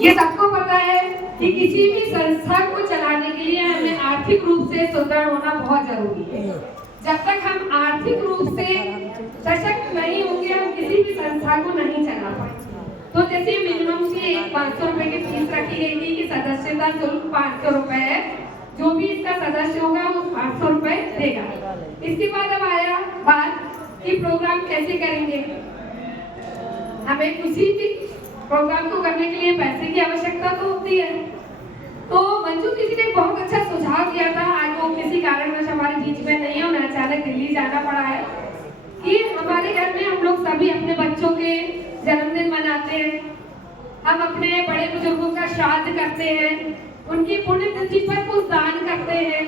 ये सबको पता है कि किसी भी संस्था को चलाने के लिए हमें आर्थिक रूप से सुदृढ़ होना बहुत जरूरी है। जब तक हम आर्थिक रूप से सशक्त नहीं होंगे, हम किसी भी संस्था को नहीं चला पाएंगे। तो जैसे मिनिमम से 500 रुपए की फीस रखी गई थी कि सदस्यता शुल्क 500 रुपए है, जो भी इसका सदस्य होगा वो 500 रुपए देगा। इसके बाद अब आया बात कि प्रोग्राम कैसे करेंगे। हमें किसी भी प्रोग्राम को करने के लिए पैसे की आवश्यकता तो होती है। तो मंजू किसी ने बहुत अच्छा सुझाव दिया था, आज वो किसी कारणवश हमारे बीच में नहीं है, उन्हें अचानक दिल्ली जाना पड़ा है, कि हमारे घर में हम लोग सभी अपने बच्चों के जन्मदिन मनाते हैं, हम अपने बड़े बुजुर्गों का श्राद्ध करते हैं, उनकी पुण्यतिथि पर कुछ दान करते हैं,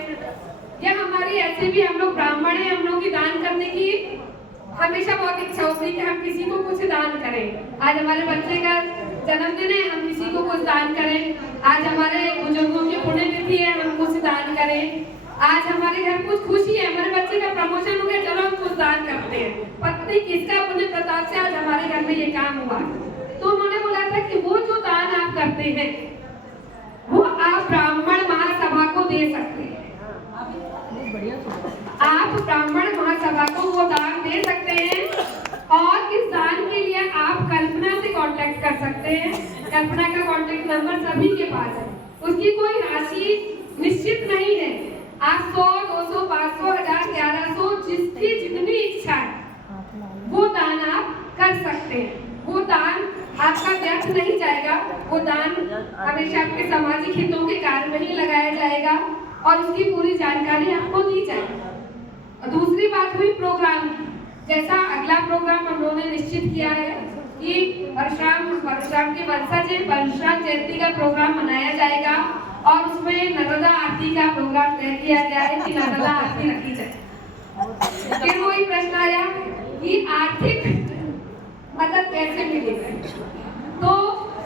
या हमारी ऐसे भी हम लोग ब्राह्मण हैं, हम लोग की दान करने की हमेशा बहुत इच्छा होती है कि हम किसी को कुछ दान करें। आज हमारे बच्चे का जन्मदिन है, हम किसी को कुछ दान करें। आज हमारे बुजुर्गों की पुण्यतिथि है, हम कुछ दान करें। आज हमारे घर कुछ खुशी है, हमारे बच्चे का प्रमोशन हो गया, चलो हम कुछ दान करते हैं। पता नहीं किसका पुण्य प्रताप से आज हमारे घर में ये काम हुआ। तो उन्होंने बोला था कि वो जो दान आप करते हैं वो आप ब्राह्मण महासभा को दे सकते हैं। आप ब्राह्मण महासभा को वो दान दे सकते हैं, और इस दान के लिए आप कल्पना से कांटेक्ट कर सकते हैं। कल्पना का कांटेक्ट नंबर सभी के पास है, उसकी कोई राशि निश्चित नहीं है। आप 100, 200, 500, 1000, 1100 जिसकी जितनी इच्छा है वो दान आप कर सकते हैं। वो दान आपका व्यर्थ नहीं जाएगा, वो दान हमेशा आपके सामाजिक हितों के कार्य में ही लगाया जाएगा और उसकी पूरी जानकारी आपको दी जाएगी। दूसरी बात हुई प्रोग्राम की। जैसा अगला प्रोग्राम हम लोगों ने निश्चित किया है कि परशुराम के वंशज परशुराम जयंती का प्रोग्राम मनाया जाएगा, और उसमें नर्मदा आरती का प्रोग्राम तय किया गया है कि नर्मदा आरती रखी जाए। फिर वही प्रश्न आया कि आर्थिक मदद कैसे मिलेगी, तो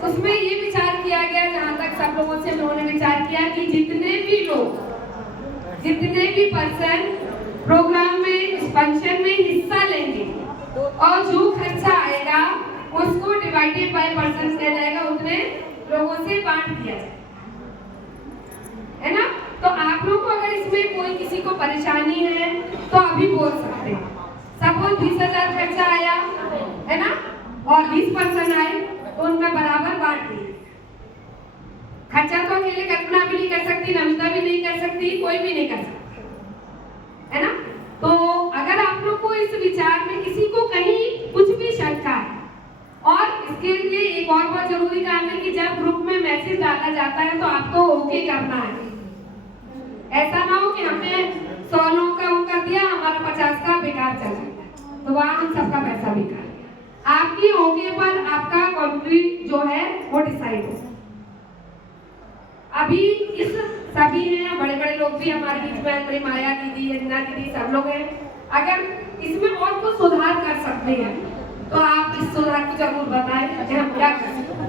उसमें ये विचार किया गया, जहाँ तक सब लोगों से लोगों ने विचार किया कि जितने भी पर्सन प्रोग्राम में इस फंक्शन में हिस्सा लेंगे और जो खर्चा आएगा उसको डिवाइडेड बाय पर्सन किया जाएगा, उतने लोगों से बांट दिया जाए, है ना। तो आप लोग को अगर इसमें कोई किसी को परेशानी है तो अभी बोल सकते हैं। सपोज 20,000 खर्चा आया है ना, और 20 पर्सन आए तो उनमें बराबर बांट दिए। खर्चा तो अकेले कल्पना भी नहीं कर सकती, नमिता भी नहीं कर सकती, कोई भी नहीं कर सकता, है ना। तो अगर आप लोग को इस विचार में किसी को कहीं कुछ भी शंका है, और इसके लिए एक और बहुत जरूरी काम है कि जब ग्रुप में मैसेज डाला जाता है तो आपको ओके करना है। ऐसा ना हो कि हमने 100 लोगों का वो कर दिया, हमारा 50 का बेकार चला गया, तो वहां हम सबका पैसा बेकार गया। आपकी ओके पर आपका कंट्री जो है वो डिसाइड हो। अभी इस सभी हैं, बड़े बड़े लोग भी हमारे बीच में, हमारी माया दीदी, अंजना दीदी, सब लोग हैं। अगर इसमें और कुछ सुधार कर सकते हैं तो आप इस सुधार को जरूर बताएं कि हम क्या कर सकते हैं।